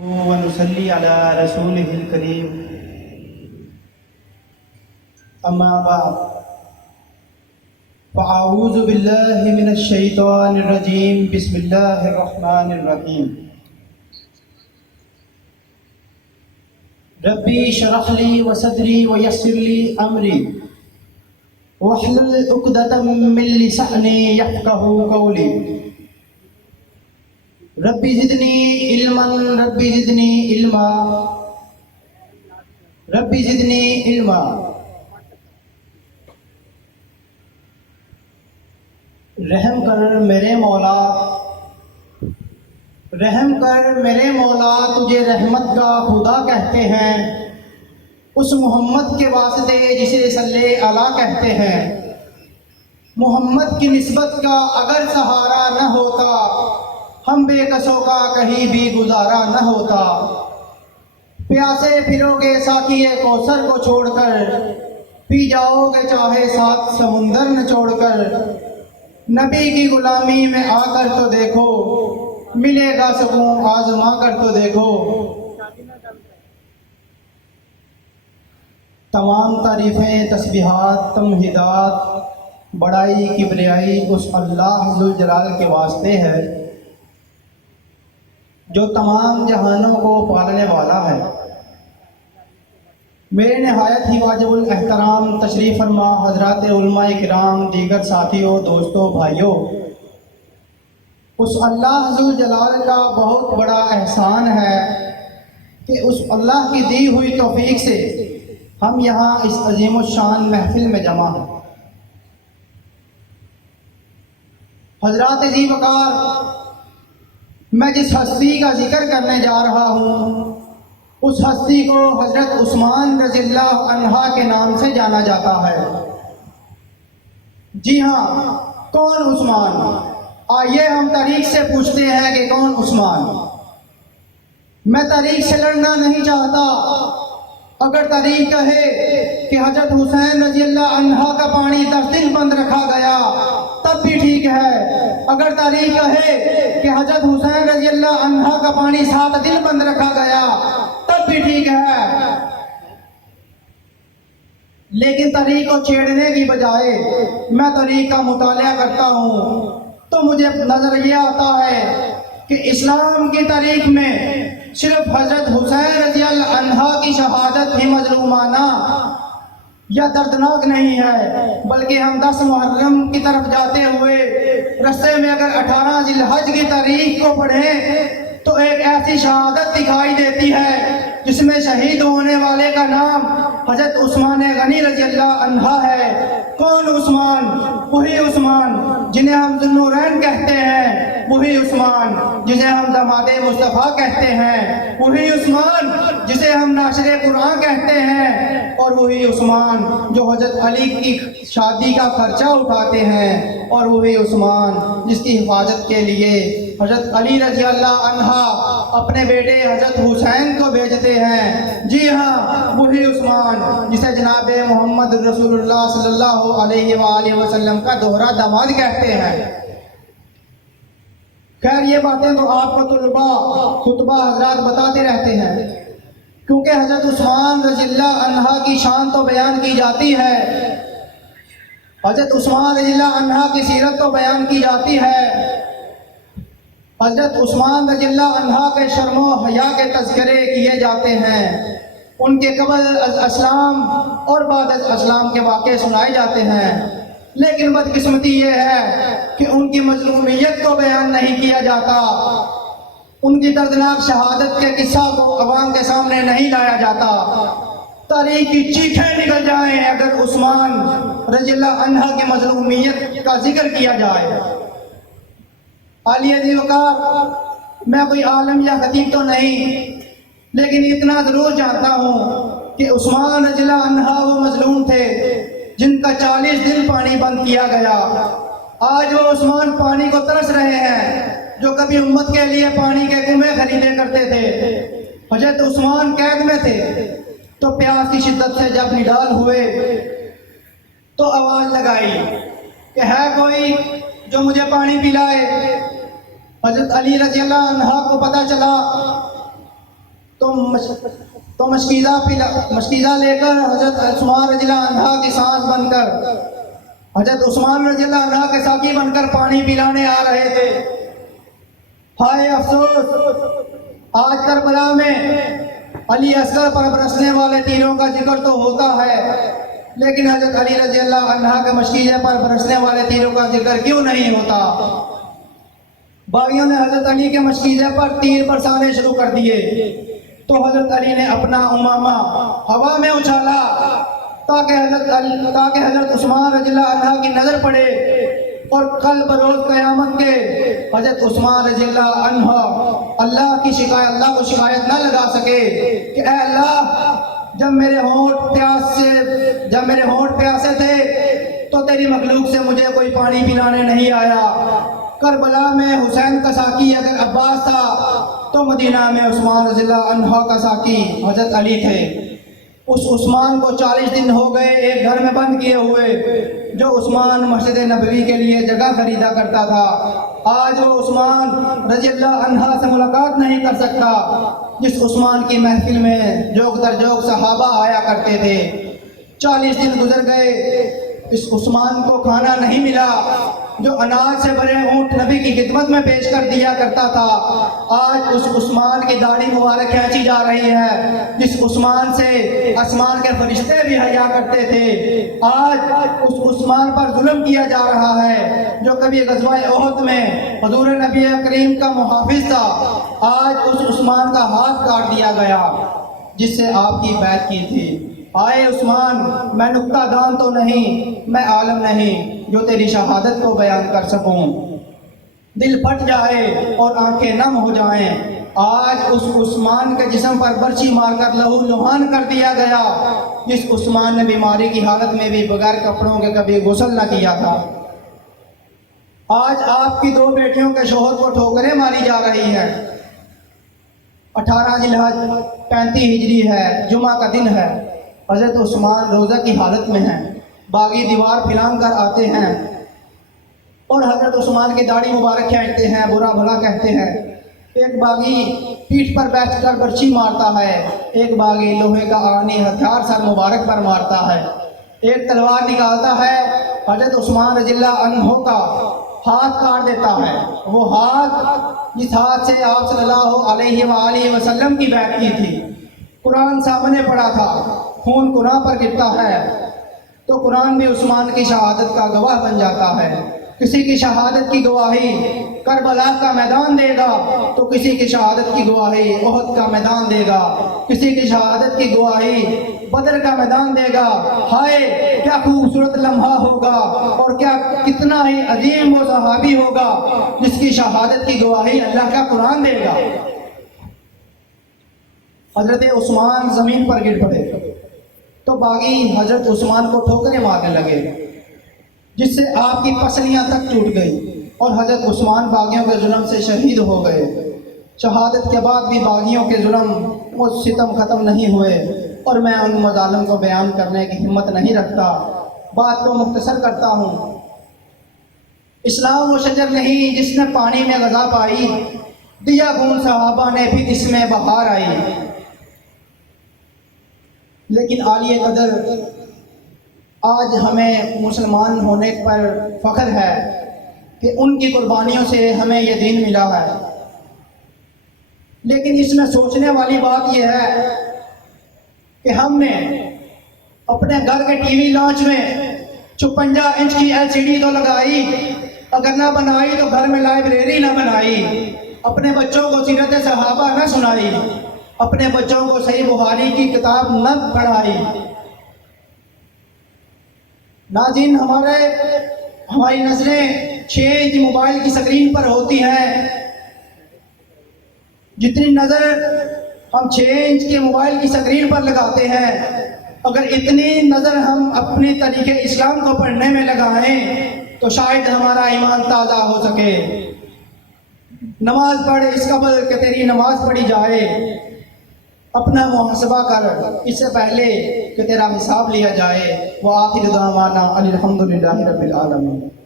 ونصلي على رسوله الكريم أما بعد فأعوذ بالله من الشيطان الرجيم بسم الله الرحمن الرحيم ربي اشرح لي وصدري ويسر لي أمري واحلل عقدة من لساني يفقهوا قولي ربی زدنی علما ربی زدنی علما ربی زدنی علما۔ رحم کر میرے مولا، رحم کر میرے مولا، تجھے رحمت کا خدا کہتے ہیں، اس محمد کے واسطے جسے صلی علیہ کہتے ہیں۔ محمد کی نسبت کا اگر سہارا نہ ہوتا، ہم بے کسوں کا کہیں بھی گزارا نہ ہوتا۔ پیاسے پھرو گے ساقی کوثر کو چھوڑ کر، پی جاؤ گے چاہے سات سمندر نچوڑ کر۔ نبی کی غلامی میں آ کر تو دیکھو، ملے گا سکون آزما کر تو دیکھو۔ تمام تعریفیں، تسبیحات، تمہیدات، بڑائی، کبریائی اس اللہ ذوالجلال کے واسطے ہے جو تمام جہانوں کو پالنے والا ہے۔ میرے نہایت ہی واجب الاحترام تشریف فرما حضرات علماء کرام، دیگر ساتھیوں، دوستوں، بھائیوں، اس اللہ ذوالجلال کا بہت بڑا احسان ہے کہ اس اللہ کی دی ہوئی توفیق سے ہم یہاں اس عظیم الشان محفل میں جمع ہیں۔ حضرات ذی وقار، میں جس ہستی کا ذکر کرنے جا رہا ہوں اس ہستی کو حضرت عثمان رضی اللہ عنہ کے نام سے جانا جاتا ہے۔ جی ہاں، کون عثمان؟ آئیے ہم تاریخ سے پوچھتے ہیں کہ کون عثمان؟ میں تاریخ سے لڑنا نہیں چاہتا۔ اگر تاریخ کہے کہ حضرت حسین رضی اللہ عنہ کا پانی 10 دن بند رکھا گیا تب بھی ٹھیک ہے۔ اگر تاریخ کہے کہ حضرت حسین رضی اللہ عنہ کا پانی 7 دن بند رکھا گیا تب بھی ٹھیک ہے۔ لیکن تاریخ کو چھیڑنے کی بجائے میں تاریخ کا مطالعہ کرتا ہوں تو مجھے نظر یہ آتا ہے کہ اسلام کی تاریخ میں صرف حضرت حسین رضی اللہ عنہ کی شہادت ہی مظلومانہ یا دردناک نہیں ہے، بلکہ ہم 10 محرم کی طرف جاتے ہوئے رستے میں اگر 18 ذی الحج کی تاریخ کو پڑھیں تو ایک ایسی شہادت دکھائی دیتی ہے جس میں شہید ہونے والے کا نام حضرت عثمان غنی رضی اللہ عنہ ہے۔ کون عثمان؟ وہی عثمان جنہیں ہم ذو النورین کہتے ہیں، وہی عثمان جسے ہم داماد مصطفیٰ کہتے ہیں، وہی عثمان جسے ہم ناشر قرآن کہتے ہیں، اور وہی عثمان جو حضرت علی کی شادی کا خرچہ اٹھاتے ہیں، اور وہی عثمان جس کی حفاظت کے لیے حضرت علی رضی اللہ عنہ اپنے بیٹے حضرت حسین کو بھیجتے ہیں۔ جی ہاں، وہی عثمان جسے جناب محمد رسول اللہ صلی اللہ علیہ وآلہ وسلم کا دوہرا داماد کہتے ہیں۔ خیر، یہ باتیں تو آپ کو طلبہ خطبہ حضرات بتاتے رہتے ہیں، کیونکہ حضرت عثمان رضی اللہ عنہ کی شان تو بیان کی جاتی ہے، حضرت عثمان رضی اللہ عنہ کی سیرت تو بیان کی جاتی ہے، حضرت عثمان رضی اللہ عنہ کے شرم و حیا کے تذکرے کیے جاتے ہیں، ان کے قبل از اسلام اور بعد از اسلام کے واقعے سنائے جاتے ہیں، لیکن بدقسمتی یہ ہے کہ ان کی مظلومیت کو بیان نہیں کیا جاتا، ان کی دردناک شہادت کے قصہ کو عوام کے سامنے نہیں لایا جاتا۔ تاریخ کی چیخیں نکل جائیں اگر عثمان رضی اللہ عنہ کی مظلومیت کا ذکر کیا جائے۔ عالیہ ذی وقار، میں کوئی عالم یا خطیب تو نہیں، لیکن اتنا ضرور جانتا ہوں کہ عثمان رضی اللہ عنہ وہ مظلوم تھے جن کا 40 دن پانی بند کیا گیا۔ آج وہ عثمان پانی کو ترس رہے ہیں جو کبھی امت کے لیے پانی کے کنویں خریدے کرتے تھے۔ حضرت عثمان قید میں تھے تو پیاس کی شدت سے جب نڈال ہوئے تو آواز لگائی کہ ہے کوئی جو مجھے پانی پلائے۔ حضرت علی رضی اللہ عنہ کو پتہ چلا تو مشکیزہ لے کر حضرت عثمان رضی اللہ عنہ کی سانس بن کر حضرت عثمان رضی اللہ عنہ کے ساقی بن کر پانی پلانے آ رہے تھے۔ ہائے افسوس، آج کربلا میں علی اصغر پر برسنے والے تیروں کا ذکر تو ہوتا ہے، لیکن حضرت علی رضی اللہ عنہ کے مشکیزے پر برسنے والے تیروں کا ذکر کیوں نہیں ہوتا؟ باغیوں نے حضرت علی کے مشکیزے پر تیر برسانے شروع کر دیے تو حضرت علی نے اپنا امامہ ہوا میں اچھالا تاکہ حضرت عثمان رضی اللہ عنہ کی نظر پڑے، اور کل بروز قیامت کے حضرت عثمان رضی اللہ عنہ اللہ کو شکایت نہ لگا سکے کہ اے اللہ، جب میرے ہونٹ پیاسے تھے تو تیری مخلوق سے مجھے کوئی پانی پلانے نہیں آیا۔ کربلا میں حسین کا ساقی اگر عباس تھا تو مدینہ میں عثمان رضی اللہ عنہ کا ساقی حضرت علی تھے۔ اس عثمان کو 40 دن ہو گئے ایک گھر میں بند کیے ہوئے، جو عثمان مسجد نبوی کے لیے جگہ خریدا کرتا تھا۔ آج وہ عثمان رضی اللہ عنہ سے ملاقات نہیں کر سکتا جس عثمان کی محفل میں جوگ در جوگ صحابہ آیا کرتے تھے۔ 40 دن گزر گئے، اس عثمان کو کھانا نہیں ملا جو اناج سے بھرے اونٹ نبی کی خدمت میں پیش کر دیا کرتا تھا۔ آج اس عثمان کی داڑھی مبارک کھینچی جا رہی ہے جس عثمان سے آسمان کے فرشتے بھی حیا کرتے تھے۔ آج اس عثمان پر ظلم کیا جا رہا ہے جو کبھی غزوہ احد میں حضور نبی کریم کا محافظ تھا۔ آج اس عثمان کا ہاتھ کاٹ دیا گیا جس سے آپ کی بیعت کی تھی۔ آئے عثمان، میں نکتہ دان تو نہیں، میں عالم نہیں جو تیری شہادت کو بیان کر سکوں۔ دل پھٹ جائے اور آنکھیں نم ہو جائیں۔ آج اس عثمان کے جسم پر برچی مار کر لہو لہان کر دیا گیا جس عثمان نے بیماری کی حالت میں بھی بغیر کپڑوں کے کبھی غسل نہ کیا تھا۔ آج آپ کی 2 بیٹیوں کے شوہر کو ٹھوکریں ماری جا رہی ہیں۔ 18 ذی الحج 35 ہجری ہے، جمعہ کا دن ہے۔ حضرت عثمان روزہ کی حالت میں ہیں، باغی دیوار پھلانگ کر آتے ہیں اور حضرت عثمان کی داڑھی مبارک کھینچتے ہیں، برا بھلا کہتے ہیں۔ ایک باغی پیٹھ پر بیٹھ کر برچی مارتا ہے، ایک باغی لوہے کا آہنی ہتھیار سر مبارک پر مارتا ہے۔ ایک تلوار نکالتا ہے، حضرت عثمان رضی اللہ عنہ کا ہاتھ کاٹ دیتا ہے۔ وہ ہاتھ جس ہاتھ سے آپ صلی اللہ علیہ وآلہ وسلم کی بیعت کی تھی۔ قرآن سامنے پڑا تھا، خون گناہ پر گرتا ہے تو قرآن بھی عثمان کی شہادت کا گواہ بن جاتا ہے۔ کسی کی شہادت کی گواہی کربلا کا میدان دے گا تو کسی کی شہادت کی گواہی احد کا میدان دے گا، کسی کی شہادت کی گواہی بدر کا میدان دے گا۔ ہائے کیا خوبصورت لمحہ ہوگا اور کتنا ہی عظیم وہ صحابی ہوگا جس کی شہادت کی گواہی اللہ کا قرآن دے گا۔ حضرت عثمان زمین پر گر پڑے تو باغی حضرت عثمان کو ٹھوکریں مارنے لگے جس سے آپ کی پسلیاں تک ٹوٹ گئی اور حضرت عثمان باغیوں کے ظلم سے شہید ہو گئے۔ شہادت کے بعد بھی باغیوں کے ظلم و ستم ختم نہیں ہوئے اور میں ان مظالم کو بیان کرنے کی ہمت نہیں رکھتا، بات کو مختصر کرتا ہوں۔ اسلام وہ شجر نہیں جس نے پانی میں غذا پائی، دیا گون صحابہ نے پھر اس میں بہار آئی۔ لیکن عالی قدر آج ہمیں مسلمان ہونے پر فخر ہے کہ ان کی قربانیوں سے ہمیں یہ دین ملا ہے۔ لیکن اس میں سوچنے والی بات یہ ہے کہ ہم نے اپنے گھر کے ٹی وی لانچ میں 56 انچ کی LCD تو لگائی، اگر نہ بنائی تو گھر میں لائبریری نہ بنائی، اپنے بچوں کو سیرت صحابہ نہ سنائی، اپنے بچوں کو صحیح بخاری کی کتاب نہ پڑھائی۔ ناظرین، ہماری نظریں 6 انچ موبائل کی سکرین پر ہوتی ہیں۔ جتنی نظر ہم 6 انچ کے موبائل کی سکرین پر لگاتے ہیں، اگر اتنی نظر ہم اپنے طریقے اسلام کو پڑھنے میں لگائیں تو شاید ہمارا ایمان تازہ ہو سکے۔ نماز پڑھ اس قبل کہ تیری نماز پڑھی جائے، اپنا محاسبہ کر اس سے پہلے کہ تیرا حساب لیا جائے۔ وآخر دعوانا الحمدللہ رب العالمین۔